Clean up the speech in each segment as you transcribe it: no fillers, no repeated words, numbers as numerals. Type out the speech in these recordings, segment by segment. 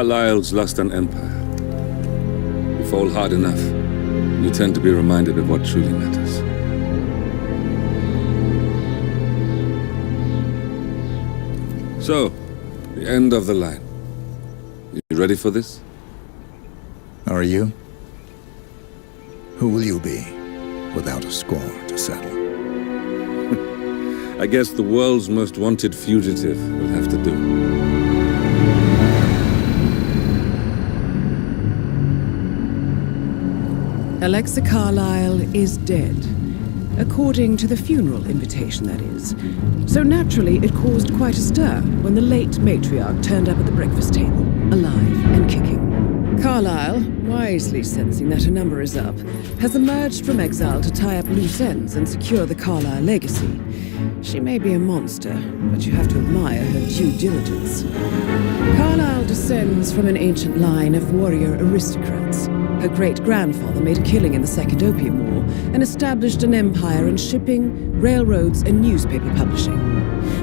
Carlyle's lust and empire. You fall hard enough, you tend to be reminded of what truly matters. So, the end of the line. You ready for this? Are you? Who will you be, without a score to settle? I guess the world's most wanted fugitive will have to do. Alexa Carlyle is dead. According to the funeral invitation, that is. So naturally, it caused quite a stir when the late matriarch turned up at the breakfast table, alive and kicking. Carlyle, wisely sensing that her number is up, has emerged from exile to tie up loose ends and secure the Carlyle legacy. She may be a monster, but you have to admire her due diligence. Carlyle descends from an ancient line of warrior aristocrats. Her great-grandfather made a killing in the Second Opium War and established an empire in shipping, railroads, and newspaper publishing.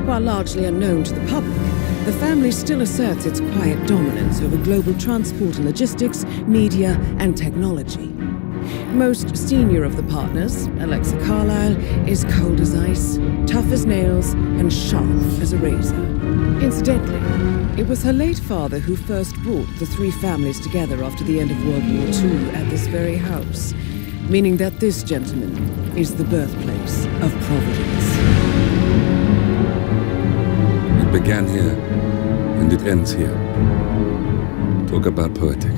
While largely unknown to the public, the family still asserts its quiet dominance over global transport and logistics, media, and technology. Most senior of the partners, Alexa Carlyle, is cold as ice, tough as nails, and sharp as a razor. Incidentally, it was her late father who first brought the three families together after the end of World War II at this very house, meaning that this gentleman is the birthplace of Providence. It began here, and it ends here. Talk about poetic.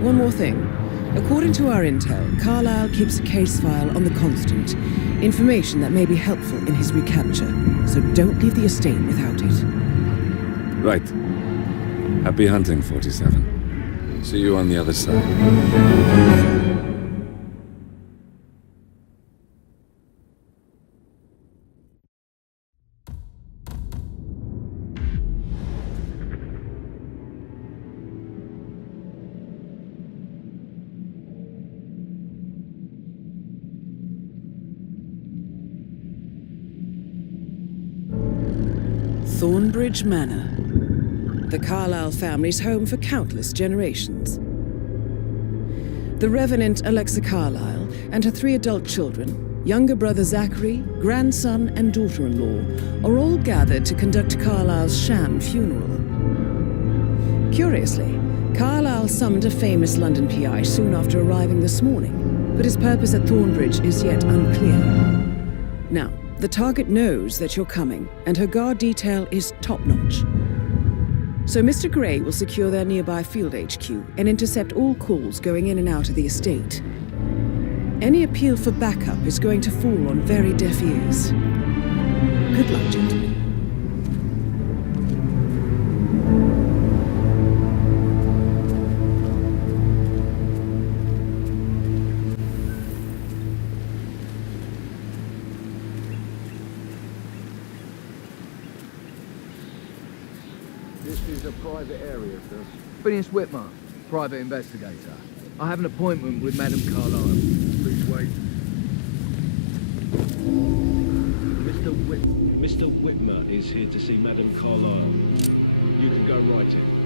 One more thing. According to our intel, Carlyle keeps a case file on the Constant. Information that may be helpful in his recapture, so don't leave the estate without it. Right. Happy hunting, 47. See you on the other side. Thornbridge Manor. The Carlyle family's home for countless generations. The Revenant Alexa Carlyle and her 3 adult children, younger brother Zachary, grandson, and daughter-in-law, are all gathered to conduct Carlyle's sham funeral. Curiously, Carlyle summoned a famous London PI soon after arriving this morning, but his purpose at Thornbridge is yet unclear. Now, the target knows that you're coming, and her guard detail is top-notch. So Mr. Gray will secure their nearby field HQ and intercept all calls going in and out of the estate. Any appeal for backup is going to fall on very deaf ears. Good luck, gentlemen. This is a private area, sir. Phineas Whitmer, private investigator. I have an appointment with Madame Carlyle. Please wait. Mr. Whitmer is here to see Madame Carlyle. You can go right in.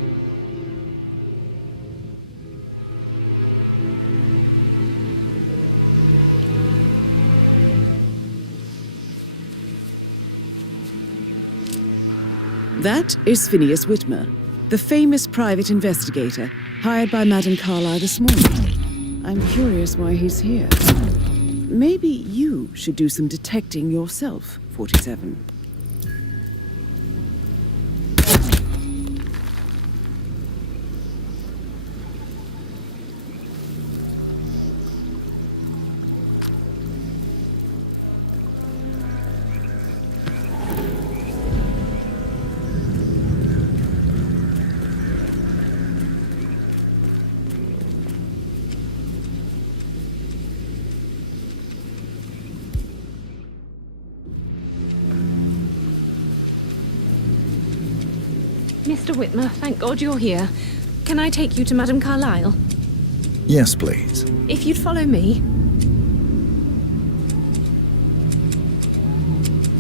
That is Phineas Whitmer, the famous private investigator hired by Madame Carlyle this morning. I'm curious why he's here. Maybe you should do some detecting yourself, 47. Mr. Whitmer, thank God you're here. Can I take you to Madame Carlyle? Yes, please. If you'd follow me.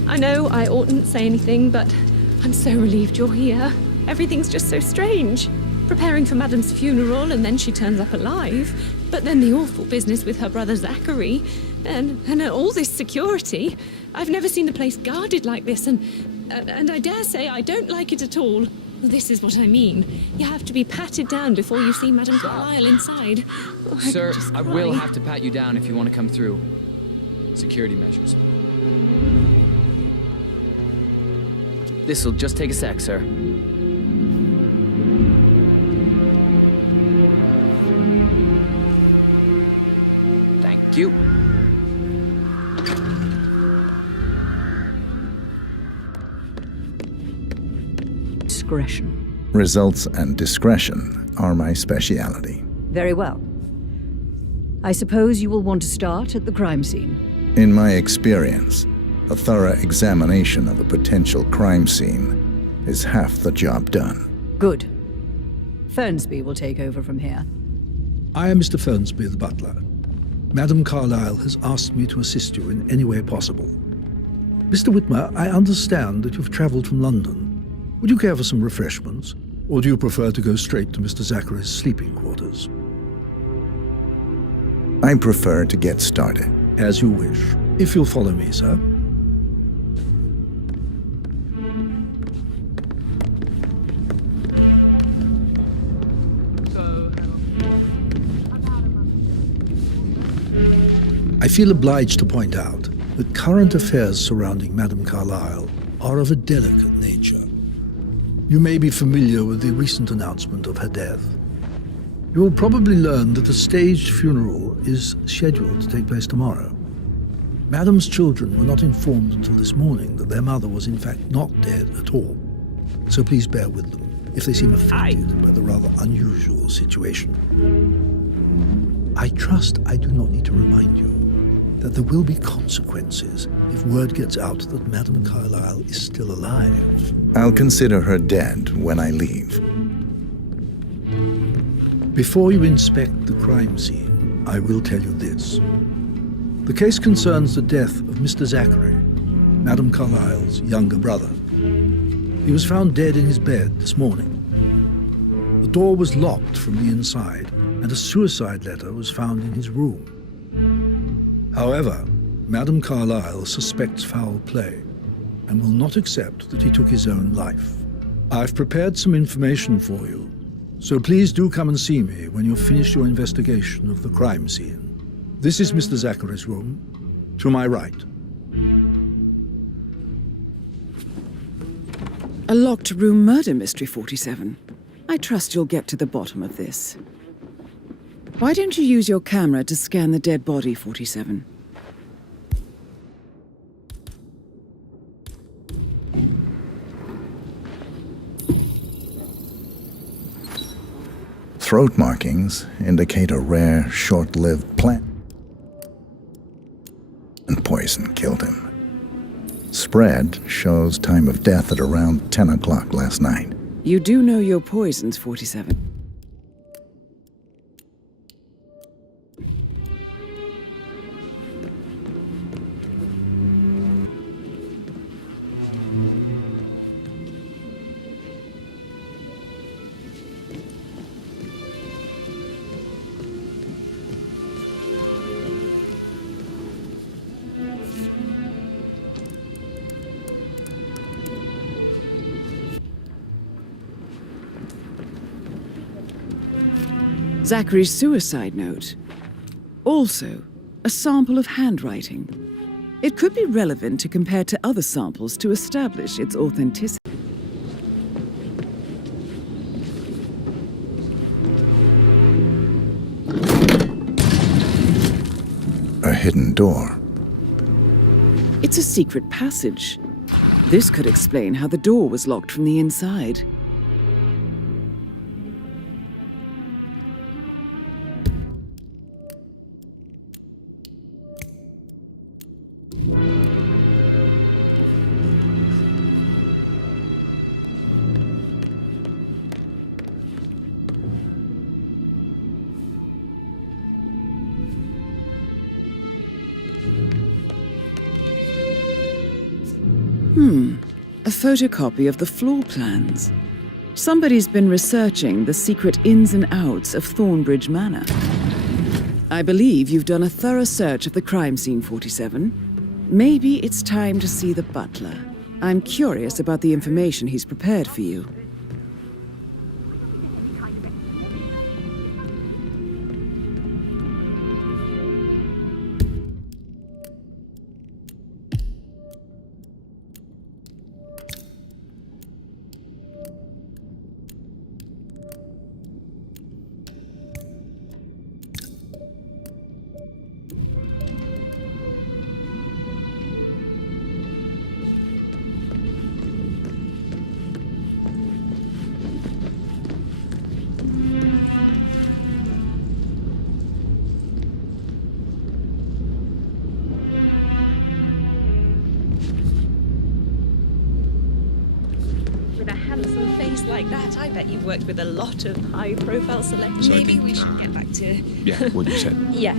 I know I oughtn't say anything, but I'm so relieved you're here. Everything's just so strange. Preparing for Madam's funeral, and then she turns up alive. But then the awful business with her brother Zachary, and all this security. I've never seen the place guarded like this, and I dare say I don't like it at all. This is what I mean. You have to be patted down before you see Madame Carlyle inside. Oh, Sir, just I cry. will have to pat you down if you want to come through. Security measures. This'll just take a sec, sir. Thank you. Discretion. Results and discretion are my speciality. Very well. I suppose you will want to start at the crime scene. In my experience, a thorough examination of a potential crime scene is half the job done. Good. Fernsby will take over from here. I am Mr. Fernsby, the butler. Madame Carlyle has asked me to assist you in any way possible. Mr. Whitmer, I understand that you've travelled from London. Would you care for some refreshments, or do you prefer to go straight to Mr. Zachary's sleeping quarters? I prefer to get started. As you wish. If you'll follow me, sir. I feel obliged to point out that current affairs surrounding Madame Carlyle are of a delicate nature. You may be familiar with the recent announcement of her death. You will probably learn that a staged funeral is scheduled to take place tomorrow. Madame's children were not informed until this morning that their mother was in fact not dead at all. So please bear with them if they seem affected by the rather unusual situation. I trust I do not need to remind you that there will be consequences if word gets out that Madame Carlyle is still alive. I'll consider her dead when I leave. Before you inspect the crime scene, I will tell you this. The case concerns the death of Mr. Zachary, Madame Carlyle's younger brother. He was found dead in his bed this morning. The door was locked from the inside, and a suicide letter was found in his room. However, Madame Carlyle suspects foul play and will not accept that he took his own life. I've prepared some information for you, so please do come and see me when you've finished your investigation of the crime scene. This is Mr. Zachary's room, to my right. A locked room murder mystery, 47. I trust you'll get to the bottom of this. Why don't you use your camera to scan the dead body, 47? Throat markings indicate a rare, short-lived plant. And poison killed him. Spread shows time of death at around 10 o'clock last night. You do know your poisons, 47. Zachary's suicide note. Also, a sample of handwriting. It could be relevant to compare to other samples to establish its authenticity. A hidden door. It's a secret passage. This could explain how the door was locked from the inside. A photocopy of the floor plans. Somebody's been researching the secret ins and outs of Thornbridge Manor. I believe you've done a thorough search of the crime scene, 47. Maybe it's time to see the butler. I'm curious about the information he's prepared for you. With a handsome face like that, I bet you've worked with a lot of high-profile celebrities. Maybe we should get back to... Yeah, what you said. Yeah.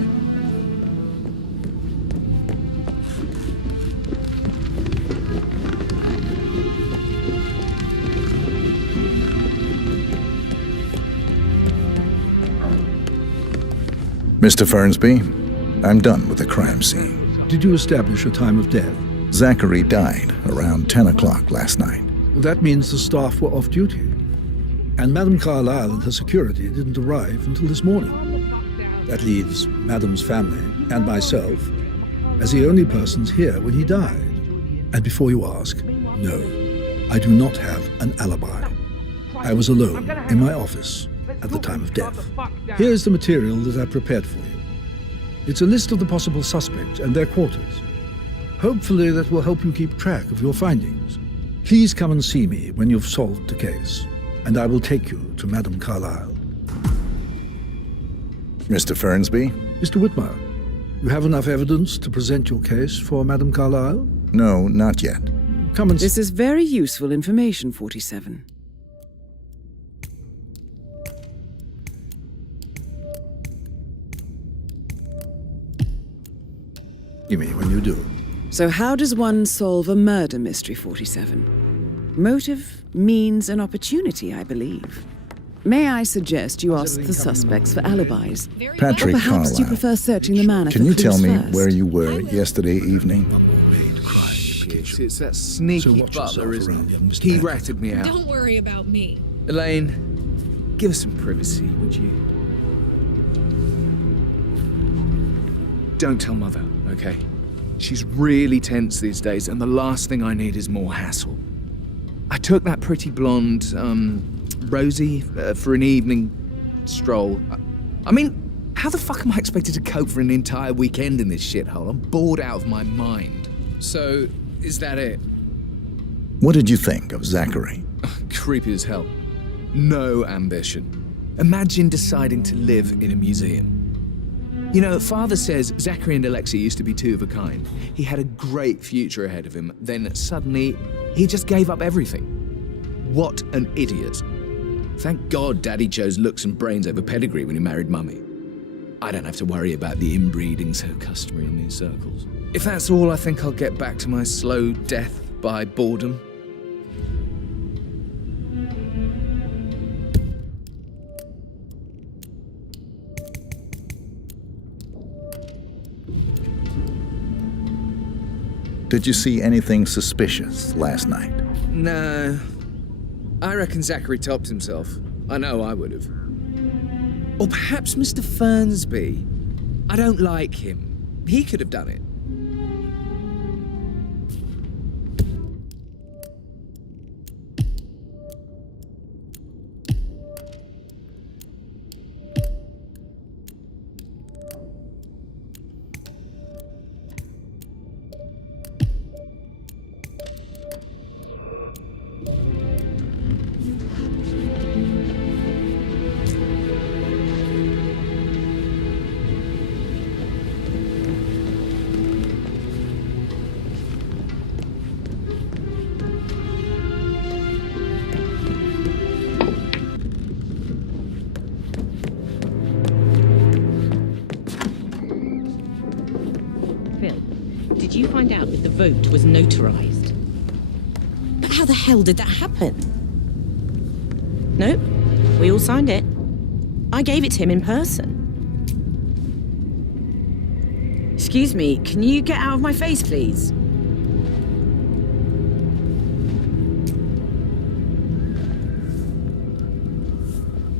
Mr. Fernsby, I'm done with the crime scene. Did you establish a time of death? Zachary died around 10 o'clock last night. Well, that means the staff were off duty. And Madame Carlyle and her security didn't arrive until this morning. That leaves Madame's family and myself as the only persons here when he died. And before you ask, no, I do not have an alibi. I was alone in my office at the time of death. Here's the material that I prepared for you. It's a list of the possible suspects and their quarters. Hopefully that will help you keep track of your findings. Please come and see me when you've solved the case, and I will take you to Madame Carlyle. Mr. Fernsby? Mr. Whitmer, you have enough evidence to present your case for Madame Carlyle? No, not yet. Come and... This is very useful information, 47. See me when you do. So how does one solve a murder mystery, 47? Motive, means, and opportunity, I believe. May I suggest you ask the suspects for alibis? Patrick Or perhaps you Carlyle. prefer searching the manor Can for you clues tell me first? where you were yesterday evening? Shit, it's that sneaky So watch butler, yourself isn't around, it? young Mr. He Bentley. ratted me out. Don't worry about me. Elaine, give us some privacy, would you? Don't tell Mother, okay? She's really tense these days, and the last thing I need is more hassle. I took that pretty blonde, Rosie, for an evening stroll. I mean, how the fuck am I expected to cope for an entire weekend in this shithole? I'm bored out of my mind. So, is that it? What did you think of Zachary? Creepy as hell. No ambition. Imagine deciding to live in a museum. You know, Father says Zachary and Alexei used to be two of a kind. He had a great future ahead of him, then suddenly he just gave up everything. What an idiot. Thank God Daddy chose looks and brains over pedigree when he married Mummy. I don't have to worry about the inbreeding so customary in these circles. If that's all, I think I'll get back to my slow death by boredom. Did you see anything suspicious last night? No. I reckon Zachary topped himself. I know I would have. Or perhaps Mr. Fernsby. I don't like him. He could have done it. Did you find out that the vote was notarized? But how the hell did that happen? Nope. We all signed it. I gave it to him in person. Excuse me, can you get out of my face, please?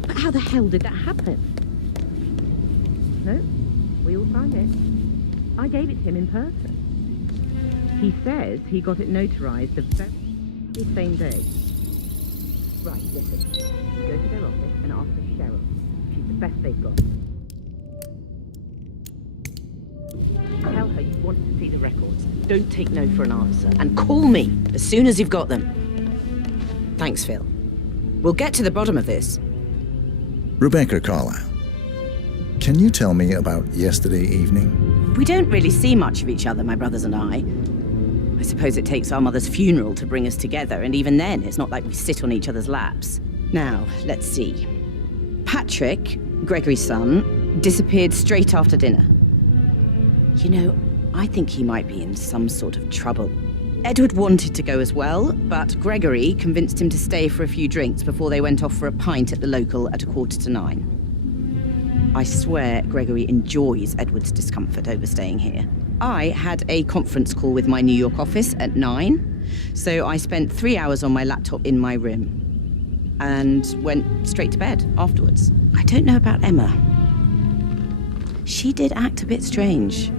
But how the hell did that happen? Nope. We all signed it. I gave it to him in person. He says he got it notarized the very same day. Right, listen. Go to their office and ask for Cheryl. She's the best they've got. Tell her you want to see the records. Don't take no for an answer. And call me as soon as you've got them. Thanks, Phil. We'll get to the bottom of this. Rebecca Carlyle, can you tell me about yesterday evening? We don't really see much of each other, my brothers and I. I suppose it takes our mother's funeral to bring us together, and even then, it's not like we sit on each other's laps. Now, let's see. Patrick, Gregory's son, disappeared straight after dinner. You know, I think he might be in some sort of trouble. Edward wanted to go as well, but Gregory convinced him to stay for a few drinks before they went off for a pint at the local at 9:15. I swear Gregory enjoys Edward's discomfort overstaying here. I had a conference call with my New York office at 9, so I spent 3 hours on my laptop in my room and went straight to bed afterwards. I don't know about Emma. She did act a bit strange.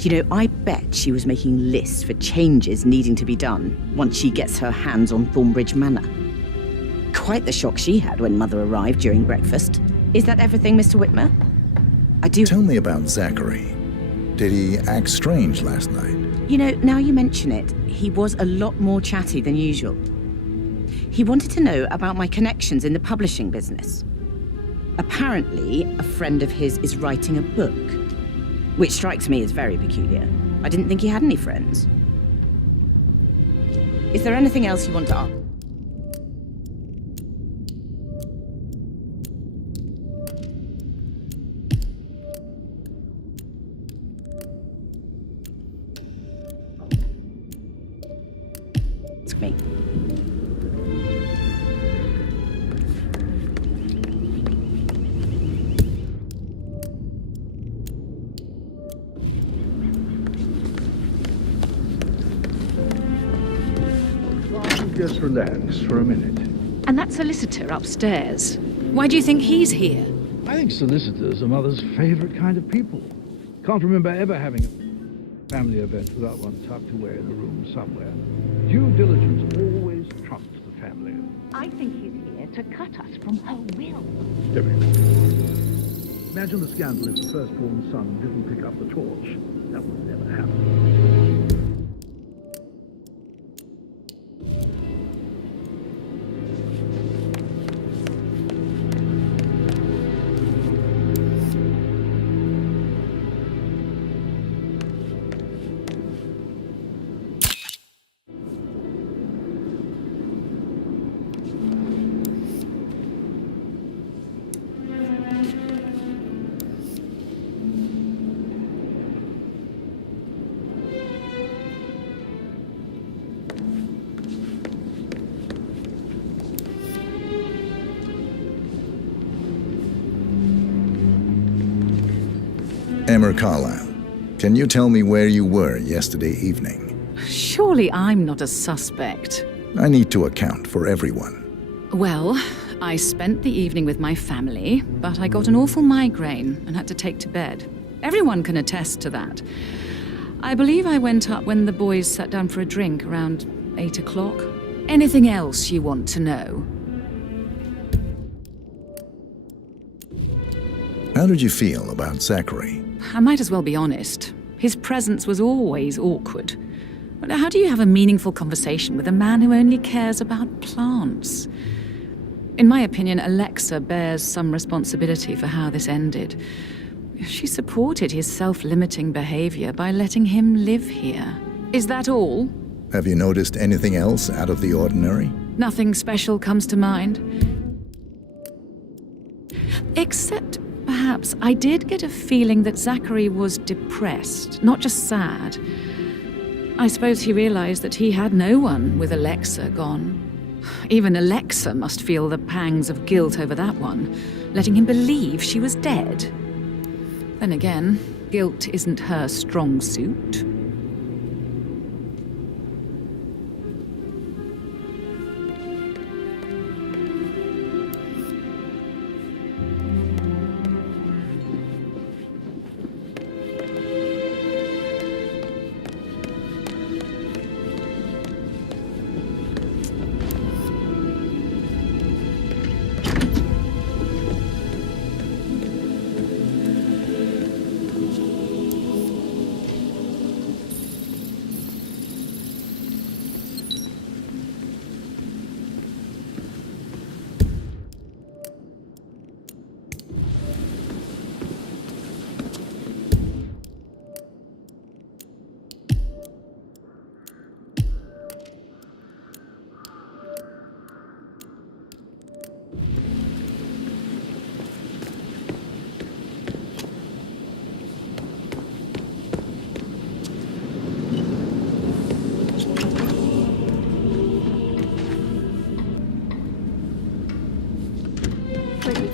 You know, I bet she was making lists for changes needing to be done once she gets her hands on Thornbridge Manor. Quite the shock she had when Mother arrived during breakfast. Is that everything, Mr. Whitmer? I do... Tell me about Zachary. Did he act strange last night? You know, now you mention it, he was a lot more chatty than usual. He wanted to know about my connections in the publishing business. Apparently, a friend of his is writing a book, which strikes me as very peculiar. I didn't think he had any friends. Is there anything else you want to ask? Ask me. Just relax for a minute. And that solicitor upstairs, why do you think he's here? I think solicitors are Mother's favorite kind of people. Can't remember ever having a family event without one tucked away in a room somewhere. Due diligence always trumps the family. I think he's here to cut us from her will. Debbie, imagine the scandal if the firstborn son didn't pick up the torch. That would never happen. Emma Carlyle, can you tell me where you were yesterday evening? Surely I'm not a suspect. I need to account for everyone. Well, I spent the evening with my family, but I got an awful migraine and had to take to bed. Everyone can attest to that. I believe I went up when the boys sat down for a drink around 8 o'clock. Anything else you want to know? How did you feel about Zachary? I might as well be honest. His presence was always awkward. But how do you have a meaningful conversation with a man who only cares about plants? In my opinion, Alexa bears some responsibility for how this ended. She supported his self-limiting behavior by letting him live here. Is that all? Have you noticed anything else out of the ordinary? Nothing special comes to mind. Except, perhaps, I did get a feeling that Zachary was depressed, not just sad. I suppose he realized that he had no one with Alexa gone. Even Alexa must feel the pangs of guilt over that one, letting him believe she was dead. Then again, guilt isn't her strong suit.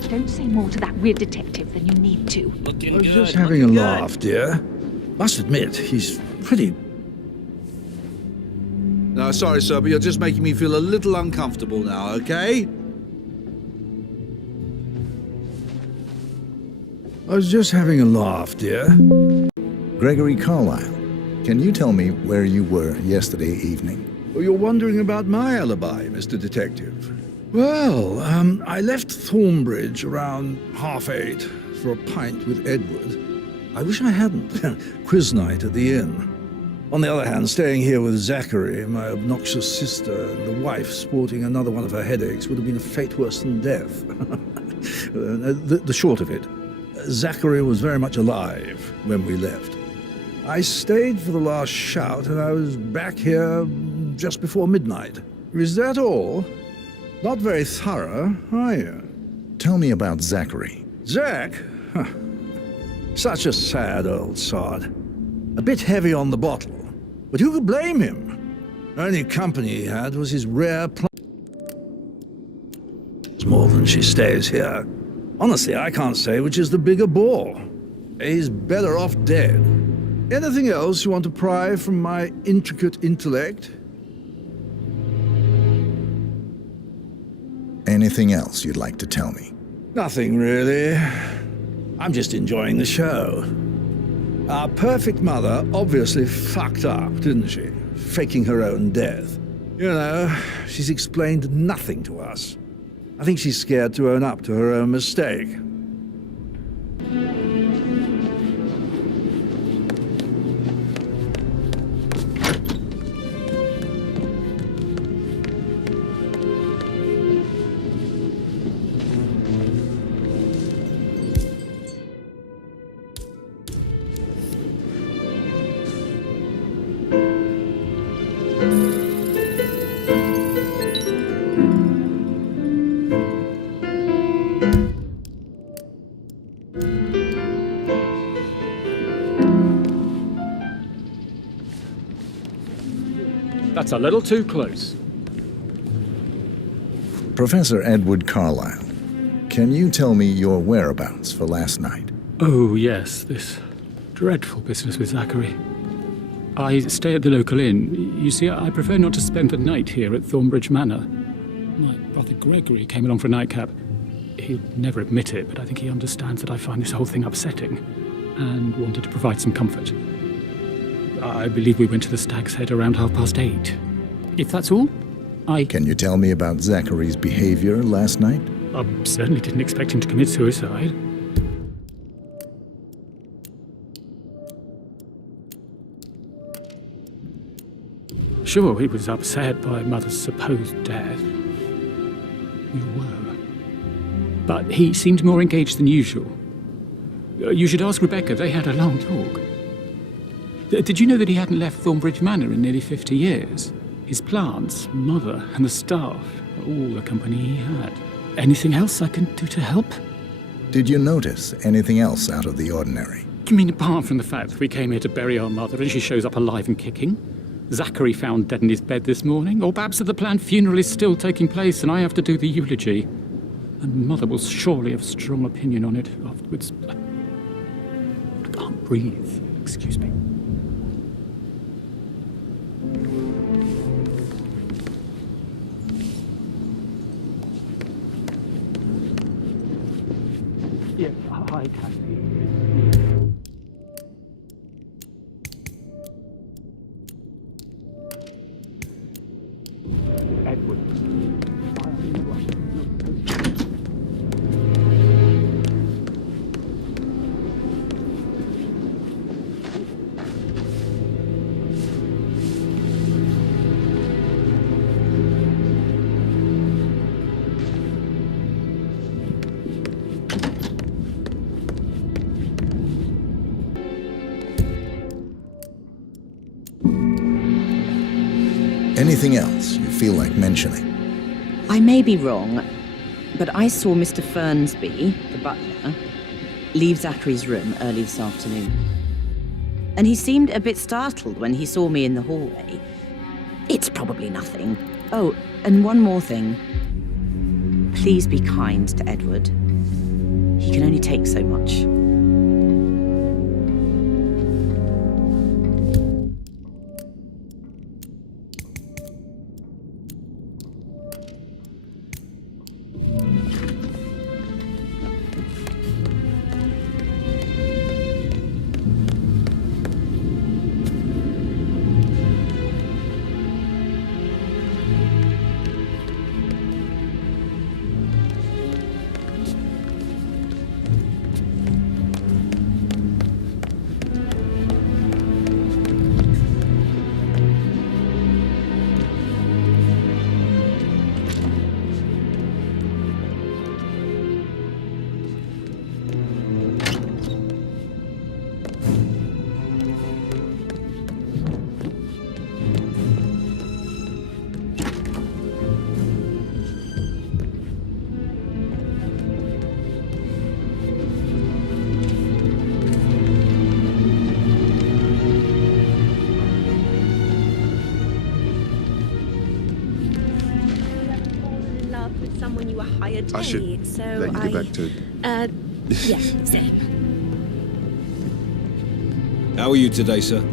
Don't say more to that weird detective than you need to. I was just having a laugh, dear. Must admit, he's pretty... No, sorry, sir, but you're just making me feel a little uncomfortable now, okay? I was just having a laugh, dear. Gregory Carlyle, can you tell me where you were yesterday evening? Oh, you're wondering about my alibi, Mr. Detective. Well, I left Thornbridge around 8:30 for a pint with Edward. I wish I hadn't. Quiz night at the inn. On the other hand, staying here with Zachary, my obnoxious sister, and the wife sporting another one of her headaches would have been a fate worse than death. The short of it, Zachary was very much alive when we left. I stayed for the last shout, and I was back here just before midnight. Is that all? Not very thorough, are you? Tell me about Zachary. Zach? Huh. Such a sad old sod. A bit heavy on the bottle. But who could blame him? Only company he had was his rare plant. It's more than she stays here. Honestly, I can't say which is the bigger bore. He's better off dead. Anything else you want to pry from my intricate intellect? Anything else you'd like to tell me? Nothing, really. I'm just enjoying the show. Our perfect mother obviously fucked up, didn't she? Faking her own death. You know, she's explained nothing to us. I think she's scared to own up to her own mistake. That's a little too close. Professor Edward Carlyle, can you tell me your whereabouts for last night? Oh, yes, this dreadful business with Zachary. I stay at the local inn. You see, I prefer not to spend the night here at Thornbridge Manor. My brother Gregory came along for a nightcap. He'll never admit it, but I think he understands that I find this whole thing upsetting and wanted to provide some comfort. I believe we went to the Stag's Head around 8:30. If that's all, Can you tell me about Zachary's behavior last night? I certainly didn't expect him to commit suicide. Sure, he was upset by Mother's supposed death. We were. But he seemed more engaged than usual. You should ask Rebecca. They had a long talk. Did you know that he hadn't left Thornbridge Manor in nearly 50 years? His plants, Mother, and the staff, all the company he had. Anything else I can do to help? Did you notice anything else out of the ordinary? You mean apart from the fact that we came here to bury our mother and she shows up alive and kicking? Zachary found dead in his bed this morning, or perhaps that the planned funeral is still taking place and I have to do the eulogy. And Mother will surely have a strong opinion on it afterwards. I can't breathe. Excuse me. Yeah, hi, Kathy. Edward. Anything else you feel like mentioning? I may be wrong, but I saw Mr. Fernsby, the butler, leave Zachary's room early this afternoon. And he seemed a bit startled when he saw me in the hallway. It's probably nothing. Oh, and one more thing. Please be kind to Edward. He can only take so much. I should let you get back to... Yeah, same. How are you today, sir?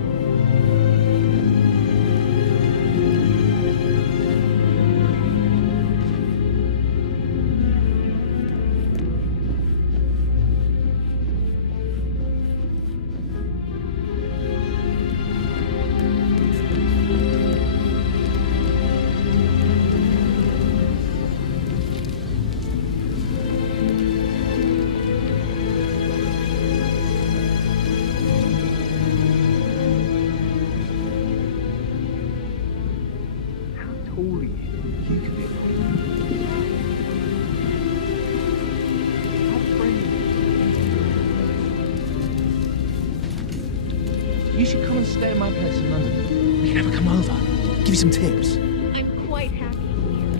You should come and stay at my place in London. We can have a come over. Give you some tips. I'm quite happy here.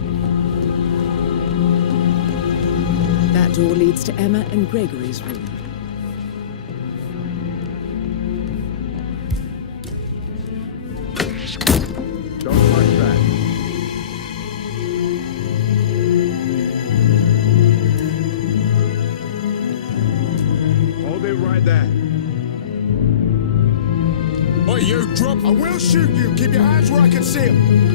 That door leads to Emma and Gregory's room. Don't touch that. Hold it right there. Oi, you drop! I will shoot you! Keep your hands where I can see them!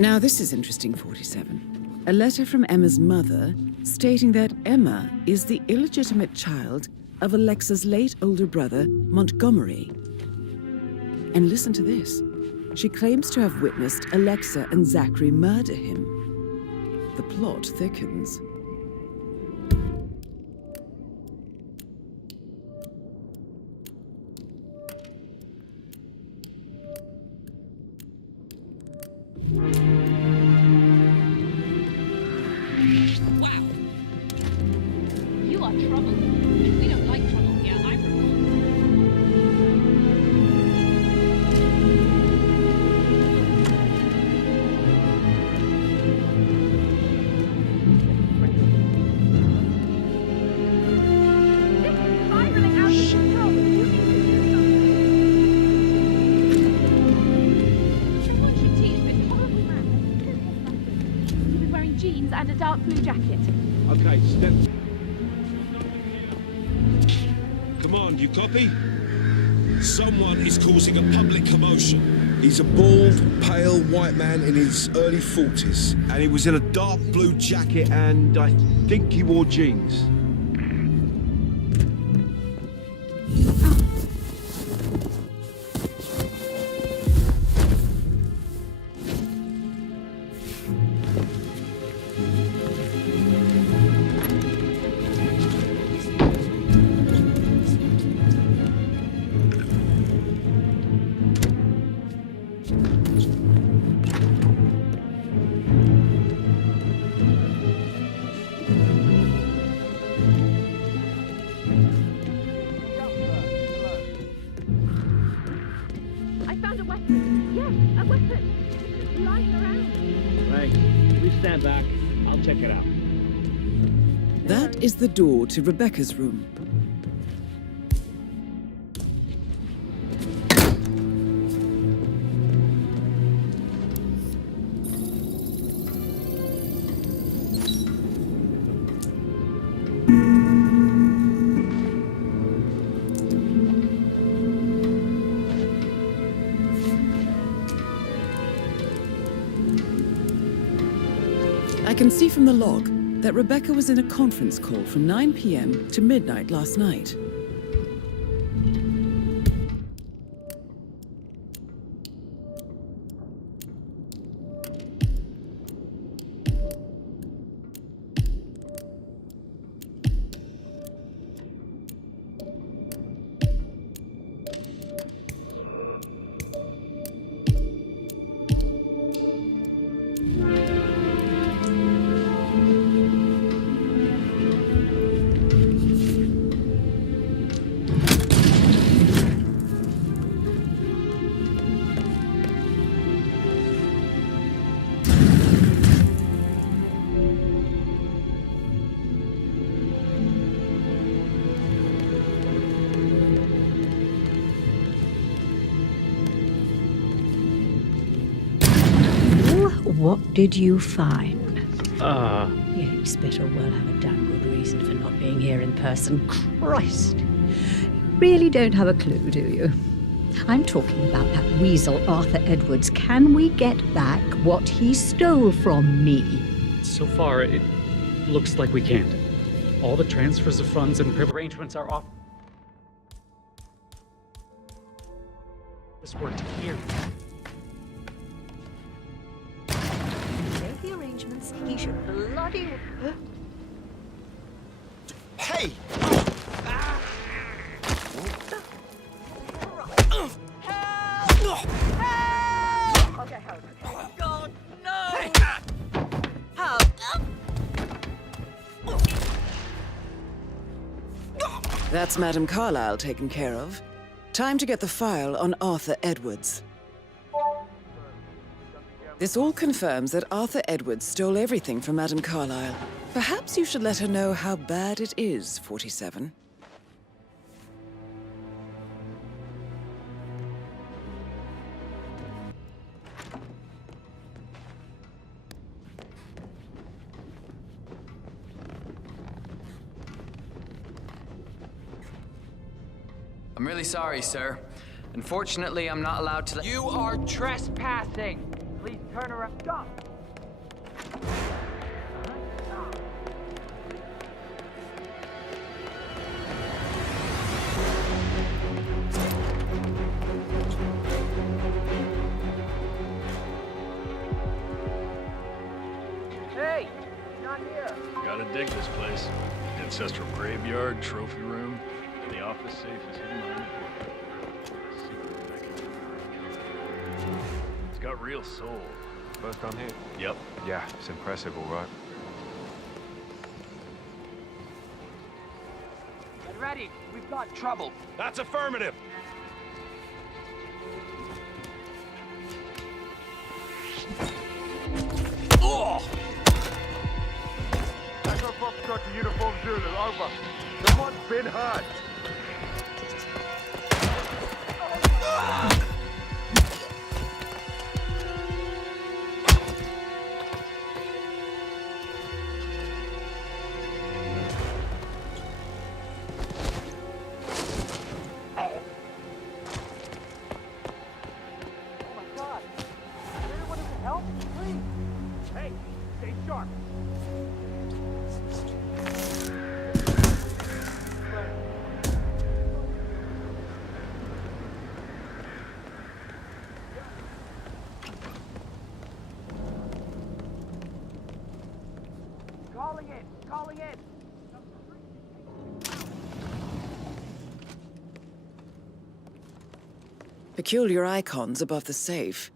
Now this is interesting, 47. A letter from Emma's mother stating that Emma is the illegitimate child of Alexa's late older brother, Montgomery. And listen to this. She claims to have witnessed Alexa and Zachary murder him. The plot thickens. Wow. You are trouble. We don't like trouble here. I jeans and a dark blue jacket. Okay, step. Command, you copy? Someone is causing a public commotion. He's a bald, pale white man in his early 40s. And he was in a dark blue jacket and I think he wore jeans. Stand back. I'll check it out. That is the door to Rebecca's room. I can see from the log that Rebecca was in a conference call from 9 p.m. to midnight last night. What did you find? You'd better well have a damn good reason for not being here in person. Christ! You really don't have a clue, do you? I'm talking about that weasel, Arthur Edwards. Can we get back what he stole from me? So far, it looks like we can't. All the transfers of funds and arrangements are off. This worked here. The arrangements, he should bloody... Hey! Okay, hold. God, no! How? That's Madame Carlyle taken care of. Time to get the file on Arthur Edwards. This all confirms that Arthur Edwards stole everything from Madame Carlyle. Perhaps you should let her know how bad it is, 47. I'm really sorry, sir. Unfortunately, I'm not allowed to let— You are trespassing! Please turn turn around. Stop! Hey! Not here! Gotta dig this place. Ancestral graveyard, trophy room, and the office safe is hidden behind the door. It's got real soul. First time here? Yep. Yeah, it's impressive, all right. Get ready! We've got trouble! That's affirmative! Oh! Echo Foxtrot to Uniform Zulu, over. Someone's been hurt. Calling in! Peculiar icons above the safe.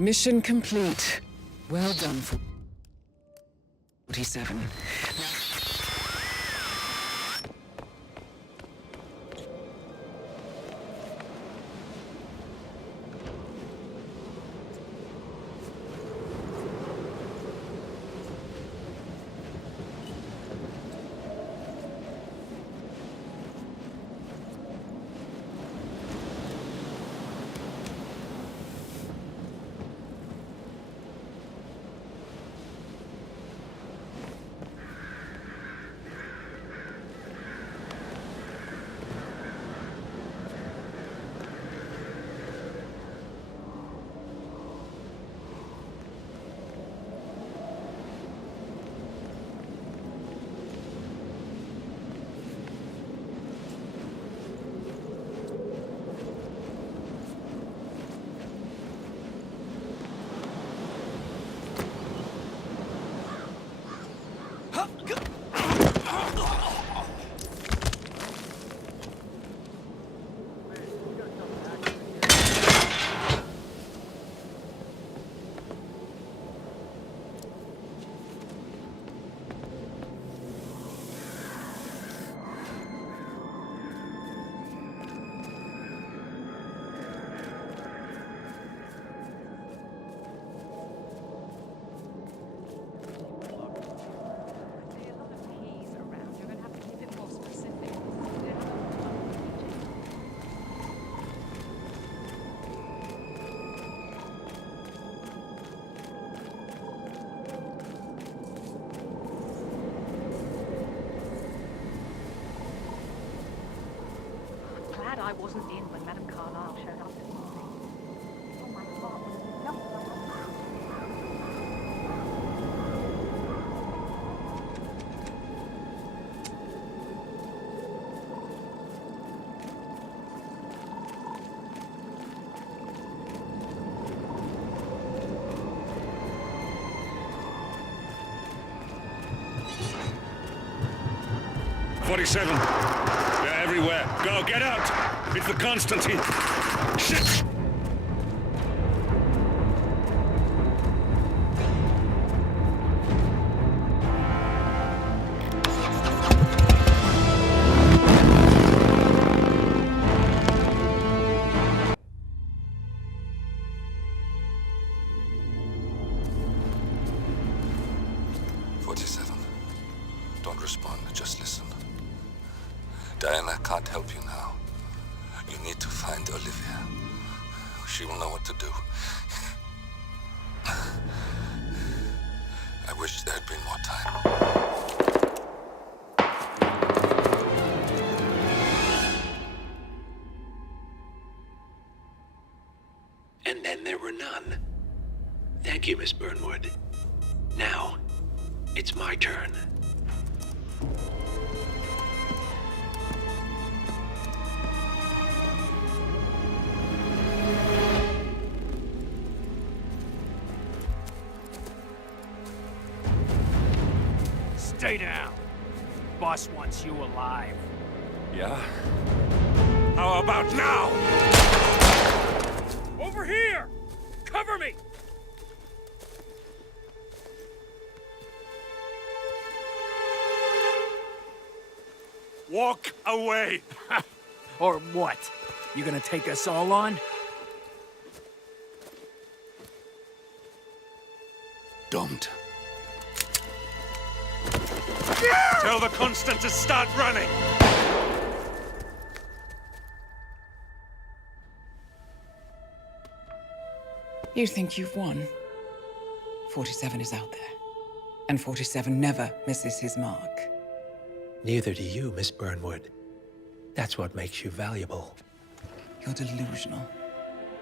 Mission complete. Well done, 47. Glad I wasn't in when Madame Carlyle showed up this morning. Oh, my heart was jumping like a 47. They're everywhere. Go, get out! It's the Constantine. Shit! Don't respond, just listen. Diana can't help you now. You need to find Olivia. She will know what to do. I wish there had been more time. And then there were none. Thank you, Miss Burnwood. Now, it's my turn. Stay down. Boss wants you alive. Yeah? How about now? Over here! Cover me! Walk away! Or what? You gonna take us all on? Don't. Tell the Constant to start running! You think you've won? 47 is out there. And 47 never misses his mark. Neither do you, Miss Burnwood. That's what makes you valuable. You're delusional.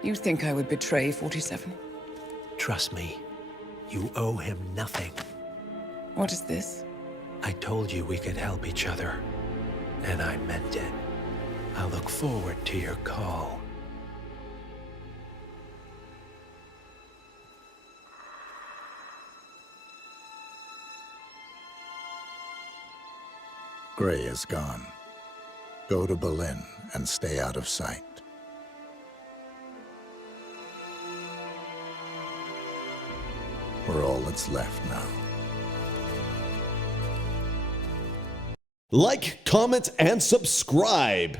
You think I would betray 47? Trust me, you owe him nothing. What is this? I told you we could help each other, and I meant it. I'll look forward to your call. Gray is gone. Go to Berlin and stay out of sight. We're all that's left now. Like, comment, and subscribe.